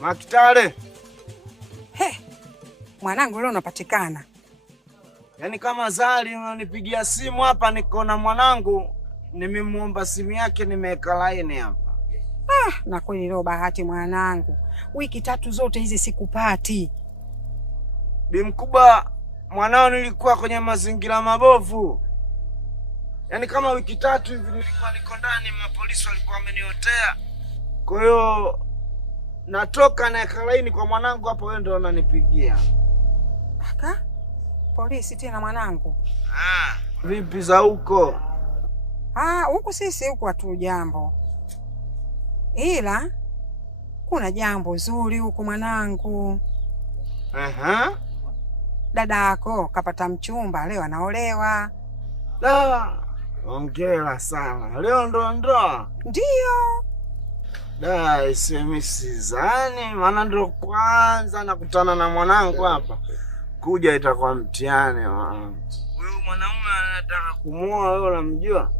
Makitare. He, mwanangu leo unapatikana. Yaani kama Zari unanipigia simu hapa, niko na mwanangu, nimemuomba simu yake, nimeweka line hapa. Na kweli leo bahati mwanangu. Wiki 3 zote hizi sikupati. Bi mkubwa, mwanao nilikuwa kwenye mazingira mabovu. Yaani kama wiki 3 hivi nilikuwa niko ndani, mapolisi walikuwa wameniotea. Kwa hiyo natoka na kalaini kwa mwanangu hapo, wewe ndio unanipigia. Aka? Polisi tena mwanangu? Vipi za huko? Huku sisi huku hatu jambo. Ila kuna jambo zuri huku mwanangu. Dada yako kapata mchumba, leo anaolewa. Hongera sana. Leo ndo ndoa? Ndiyo. Sidhani, maana ndo kwanza nakutana na mwanangu hapa. Kuja itakuwa mtihani. Huyu mwanaume anataka kumuoa, wewe unamjua?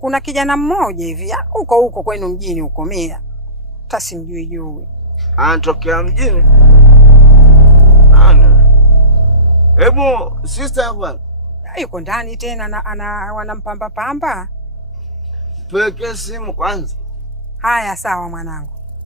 Kuna kijana mmoja hivi huko kwenu mjini huko, mimi hata simjui juu. Anatokea mjini? Nani? Hebu sister yako yuko ndani tena wanampamba pamba. Peke simu kwanza. Haya sawa mwanangu.